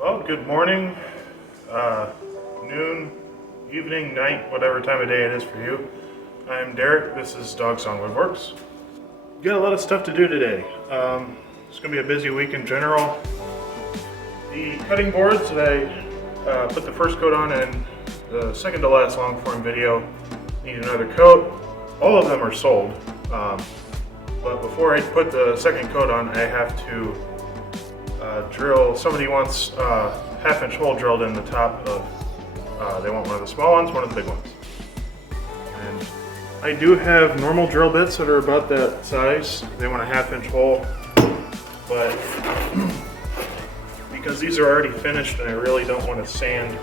Well, good morning, noon, evening, night, whatever time of day it is for you. I'm Derek. This is Dogs on Woodworks. Got a lot of stuff to do today. It's going to be a busy week in general. The cutting boards that I put the first coat on and the second to last long form video need another coat. All of them are sold, but before I put the second coat on, I have to drill. Somebody wants a half-inch hole drilled in the top of, they want one of the small ones, one of the big ones. And I do have normal drill bits that are about that size. They want a half-inch hole, but because these are already finished and I really don't want to sand,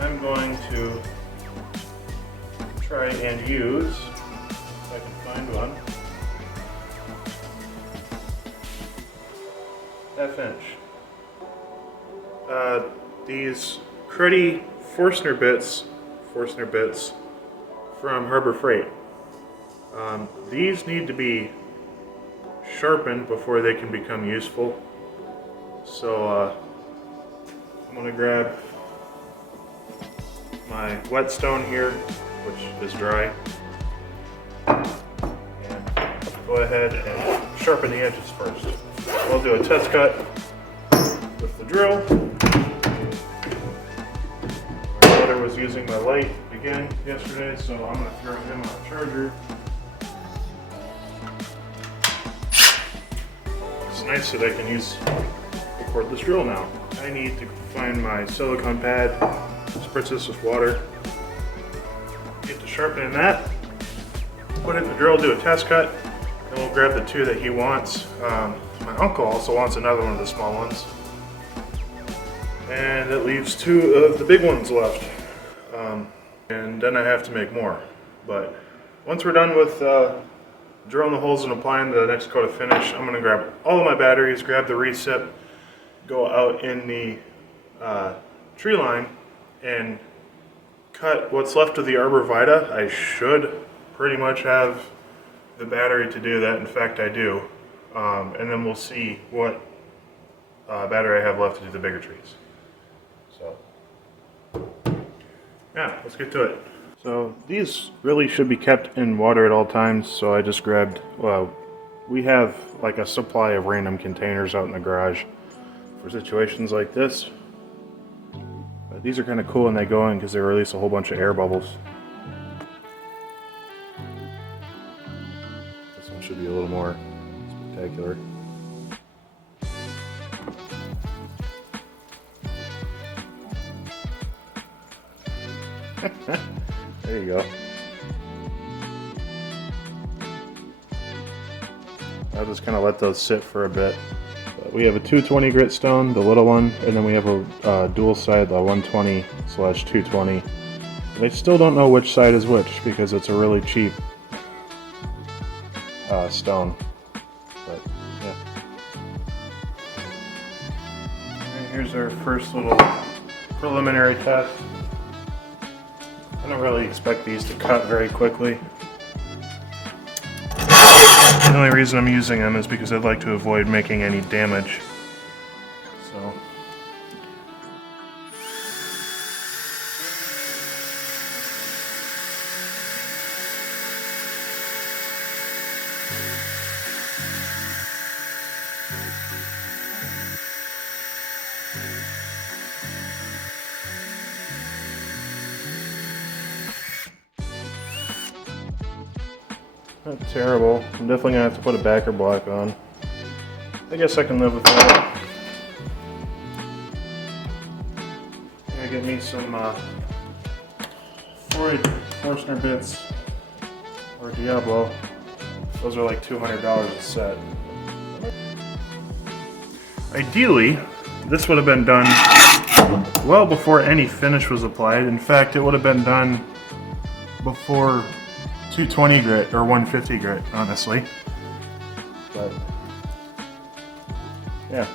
I'm going to try and use, if I can find one, half-inch. These cruddy Forstner bits from Harbor Freight. These need to be sharpened before they can become useful. So I'm going to grab my whetstone here, which is dry, and go ahead and sharpen the edges first. I'll do a test cut with the drill. My brother was using my light again yesterday, so I'm going to throw him on a charger. It's nice that I can use the cordless drill now. I need to find my silicone pad, spritz this with water, get to sharpening that, put it in the drill, do a test cut, and we'll grab the two that he wants. My uncle also wants another one of the small ones. And it leaves two of the big ones left. And then I have to make more. But once we're done with drilling the holes and applying the next coat of finish, I'm going to grab all of my batteries, grab the recip, go out in the tree line and cut what's left of the arborvitae. I should pretty much have the battery to do that. In fact, I do. And then we'll see what battery I have left to do the bigger trees. So, yeah, let's get to it. So these really should be kept in water at all times, so I just grabbed, well, we have like a supply of random containers out in the garage for situations like this. But these are kind of cool when they go in because they release a whole bunch of air bubbles. This one should be a little more spectacular. There you go. I'll just kind of let those sit for a bit. We have a 220 grit stone, the little one, and then we have a dual side, the 120/220. But I still don't know which side is which because it's a really cheap stone. But yeah. And here's our first little preliminary test. I don't really expect these to cut very quickly. The only reason I'm using them is because I'd like to avoid making any damage. So. Not terrible. I'm definitely gonna have to put a backer block on. I guess I can live with that. I'm gonna get me some Forstner bits or Diablo. Those are like $200 a set. Ideally, this would have been done well before any finish was applied. In fact, it would have been done before 220 grit or 150 grit, honestly. But yeah.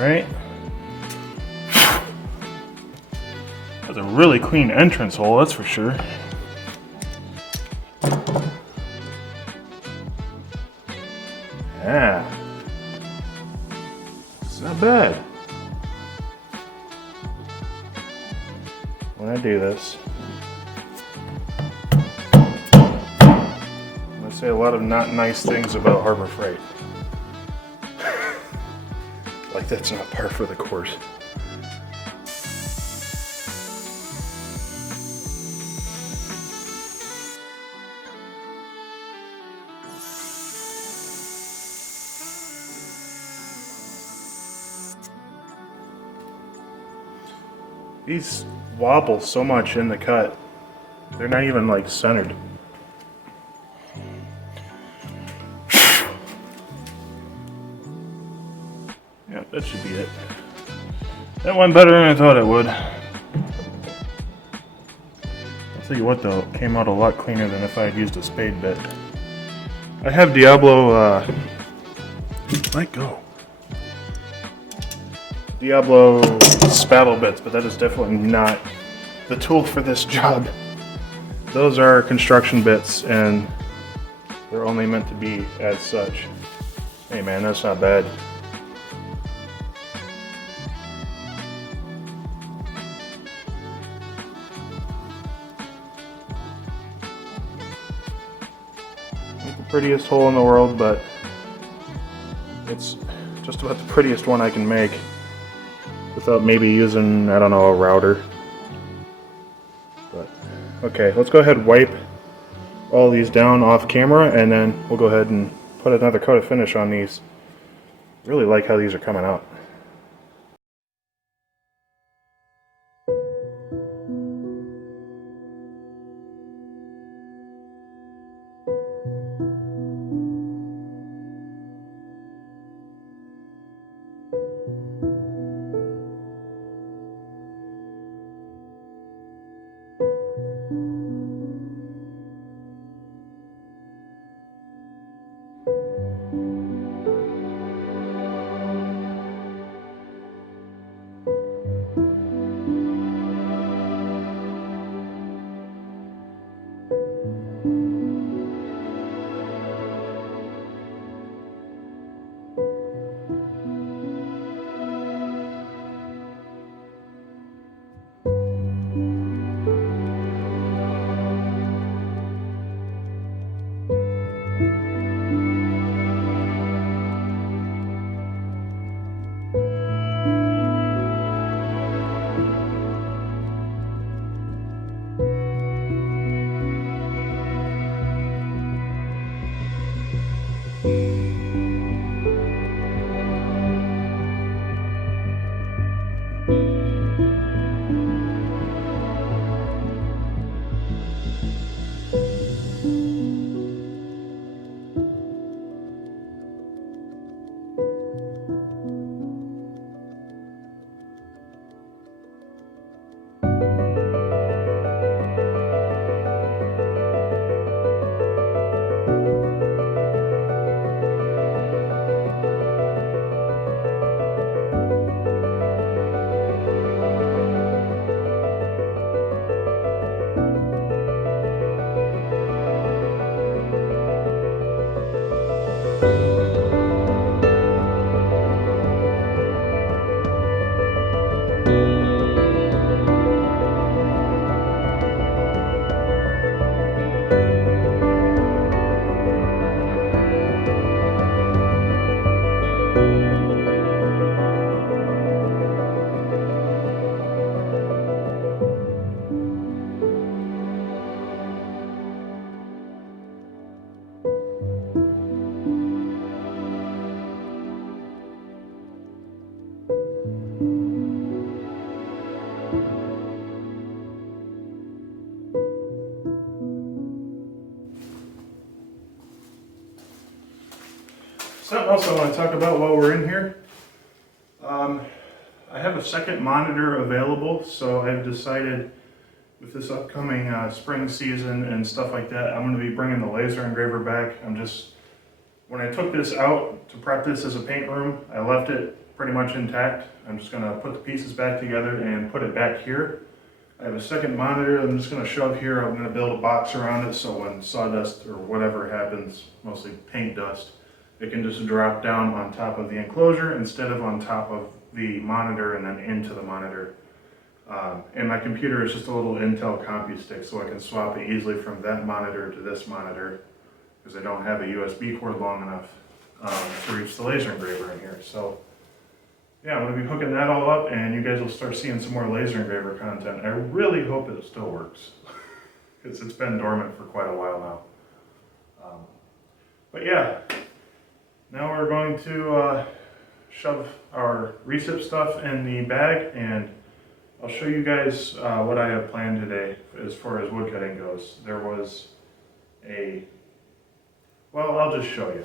Alright. That's a really clean entrance hole, that's for sure. Yeah. It's not bad. When I do this, I'm going to say a lot of not nice things about Harbor Freight. Like that's not par for the course. These wobble so much in the cut. They're not even like centered. Yeah, that should be it. That went better than I thought it would. I'll tell you what though, it came out a lot cleaner than if I had used a spade bit. I have Diablo, let go. Diablo spattle bits, but that is definitely not the tool for this job. Those are construction bits and they're only meant to be as such. Hey man, that's not bad. Not the prettiest hole in the world, but it's just about the prettiest one I can make without maybe using, I don't know, a router. But okay, let's go ahead and wipe all these down off camera and then we'll go ahead and put another coat of finish on these. Really like how these are coming out. Something else I want to talk about while we're in here. I have a second monitor available, so I've decided with this upcoming spring season and stuff like that, I'm going to be bringing the laser engraver back. When I took this out to prep this as a paint room, I left it pretty much intact. I'm just going to put the pieces back together and put it back here. I have a second monitor I'm just going to shove here. I'm going to build a box around it so when sawdust or whatever happens, mostly paint dust, it can just drop down on top of the enclosure instead of on top of the monitor and then into the monitor. And my computer is just a little Intel CompuStick, so I can swap it easily from that monitor to this monitor because I don't have a USB cord long enough to reach the laser engraver in here. So yeah, I'm going to be hooking that all up, and you guys will start seeing some more laser engraver content. I really hope it still works because it's been dormant for quite a while now. But yeah, now we're going to shove our recip stuff in the bag, and I'll show you guys what I have planned today as far as wood cutting goes. There was well, I'll just show you.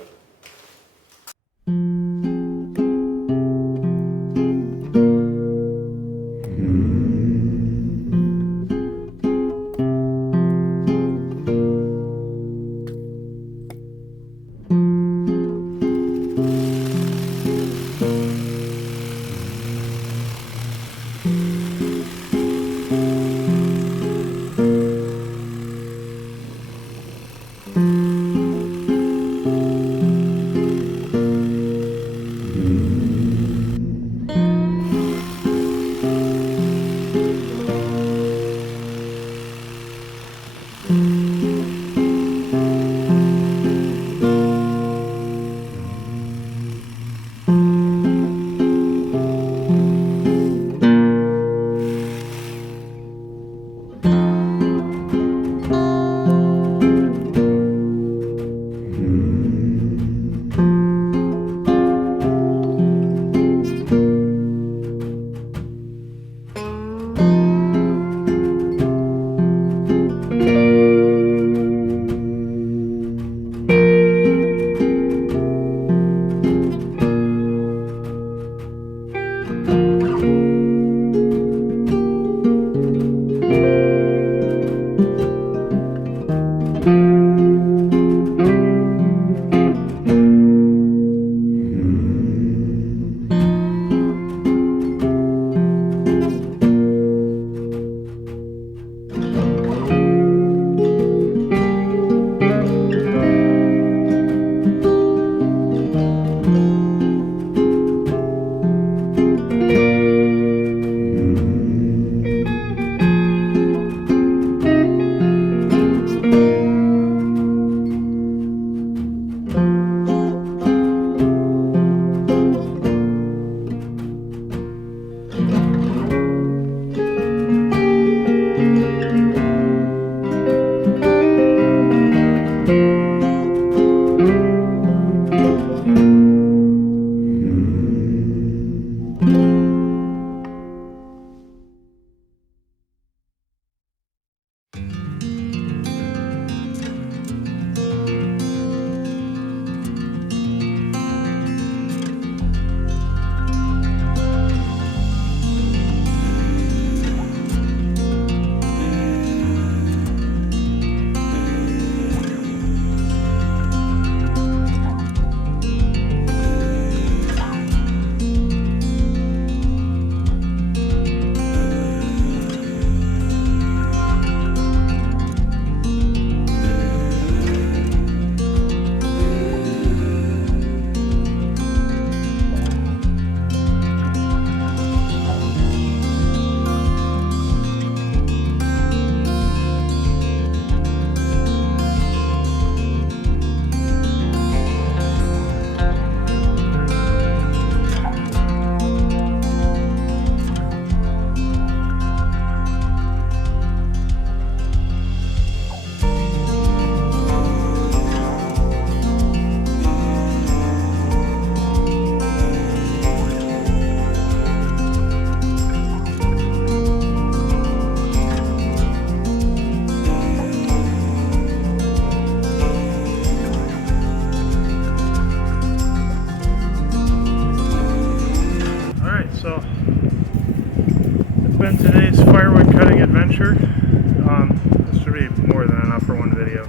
been today's firewood cutting adventure. This should be more than enough for one video.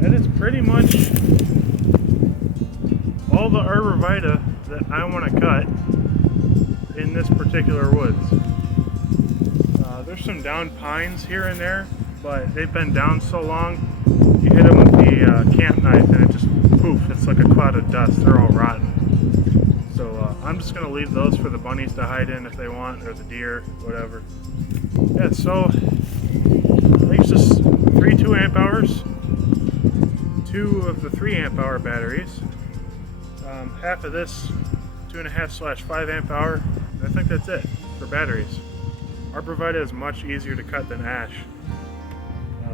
That is pretty much all the arborvitae that I want to cut in this particular woods. There's some downed pines here and there, but they've been down so long, you hit them with the camp knife and it just poof, it's like a cloud of dust. They're all rotten. So I'm just going to leave those for the bunnies to hide in if they want, or the deer, whatever. Yeah, so I use just 3 2-amp hours, 2 of the 3-amp hour batteries, half of this 2.5/5-amp hour. I think that's it for batteries. Arborvitae is much easier to cut than ash. So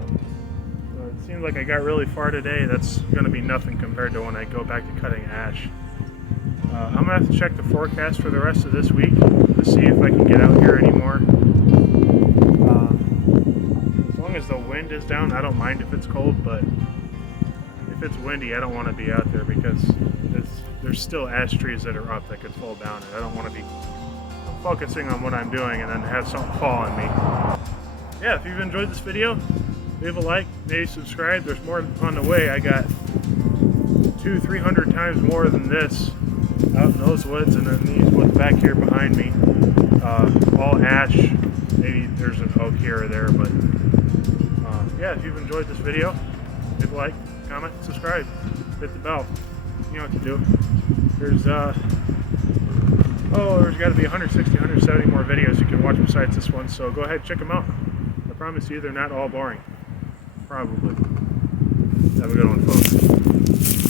it seems like I got really far today. That's going to be nothing compared to when I go back to cutting ash. I'm going to have to check the forecast for the rest of this week to see if I can get out here anymore. As long as the wind is down, I don't mind if it's cold, but if it's windy, I don't want to be out there because there's still ash trees that are up that could fall down, and I don't want to be focusing on what I'm doing and then have something fall on me. Yeah, if you've enjoyed this video, leave a like, maybe subscribe. There's more on the way. I got 200-300 times more than this out in those woods, and then these woods back here behind me, all ash. Maybe there's an oak here or there, but yeah, if you've enjoyed this video, leave a like, comment, subscribe, hit the bell. You know what to do. There's got to be 160, 170 more videos you can watch besides this one, so go ahead, check them out. I promise you they're not all boring. Probably. Have a good one, folks.